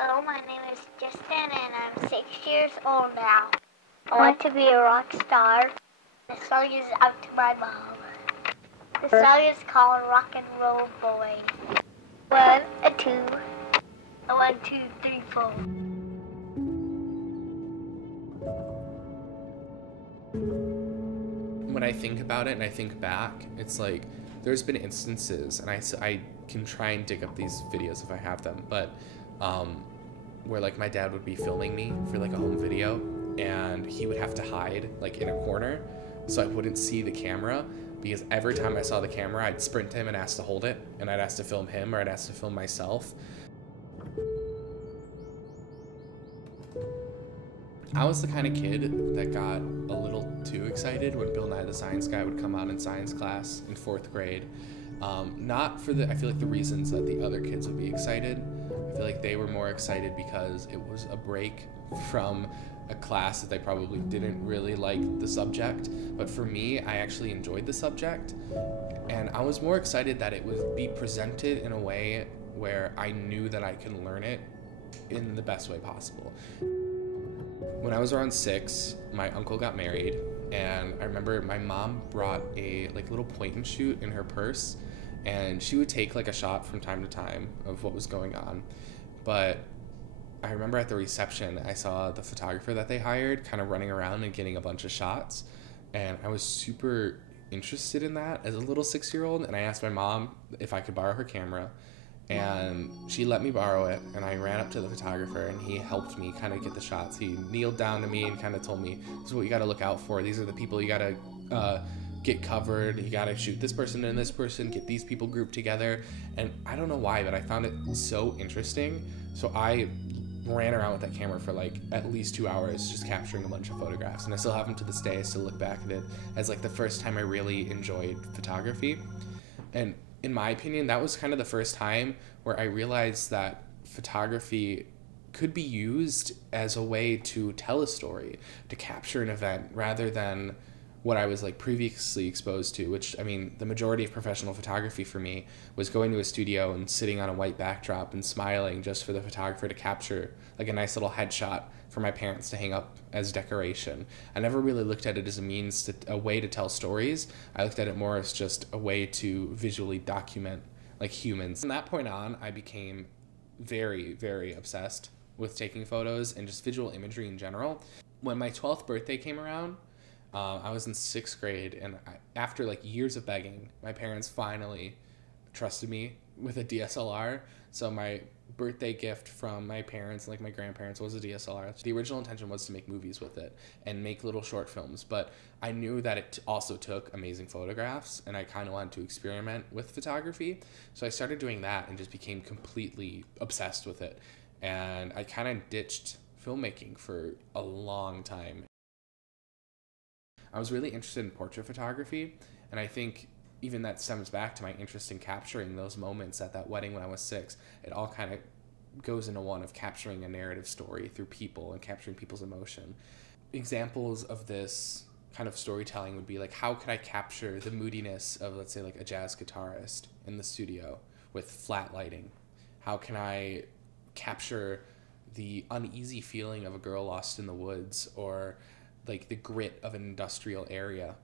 Hello, my name is Justin and I'm 6 years old now. I want to be a rock star. The song is out to my mom. The song is called Rock and Roll Boy. 1, a 2, a 1, 2, 3, 4. When I think about it and I think back, it's like there's been instances, and I can try and dig up these videos if I have them, but where like my dad would be filming me for like a home video, and he would have to hide like in a corner so I wouldn't see the camera, because every time I saw the camera, I'd sprint to him and ask to hold it, and I'd ask to film him or I'd ask to film myself. I was the kind of kid that got a little too excited when Bill Nye the Science Guy would come out in science class in 4th grade. Not for I feel like the reasons that the other kids would be excited. I feel like they were more excited because it was a break from a class that they probably didn't really like the subject. But for me, I actually enjoyed the subject, and I was more excited that it would be presented in a way where I knew that I could learn it in the best way possible. When I was around 6, my uncle got married, and I remember my mom brought a like little point and shoot in her purse, and she would take like a shot from time to time of what was going on. But I remember at the reception, I saw the photographer that they hired kind of running around and getting a bunch of shots, and I was super interested in that as a little 6-year-old, and I asked my mom if I could borrow her camera, and she let me borrow it, and I ran up to the photographer, and he helped me kind of get the shots. He kneeled down to me and kind of told me, this is what you got to look out for. These are the people you got to get covered. You got to shoot this person and this person, get these people grouped together. And I don't know why, but I found it so interesting. So I ran around with that camera for like at least 2 hours just capturing a bunch of photographs. And I still have them to this day. I still look back at it as like the first time I really enjoyed photography. And in my opinion, that was kind of the first time where I realized that photography could be used as a way to tell a story, to capture an event, rather than what I was like previously exposed to, which, I mean, the majority of professional photography for me was going to a studio and sitting on a white backdrop and smiling just for the photographer to capture like a nice little headshot for my parents to hang up as decoration. I never really looked at it as a way to tell stories. I looked at it more as just a way to visually document like humans. From that point on, I became very, very obsessed with taking photos and just visual imagery in general. When my 12th birthday came around, I was in 6th grade, and after like years of begging, my parents finally trusted me with a DSLR. So my birthday gift from my parents, like my grandparents, was a DSLR. The original intention was to make movies with it and make little short films, but I knew that it also took amazing photographs, and I kind of wanted to experiment with photography. So I started doing that and just became completely obsessed with it. And I kind of ditched filmmaking for a long time. I was really interested in portrait photography, and I think even that stems back to my interest in capturing those moments at that wedding when I was 6. It all kind of goes into one of capturing a narrative story through people and capturing people's emotion. Examples of this kind of storytelling would be like, how could I capture the moodiness of, let's say, like a jazz guitarist in the studio with flat lighting? How can I capture the uneasy feeling of a girl lost in the woods, or like the grit of an industrial area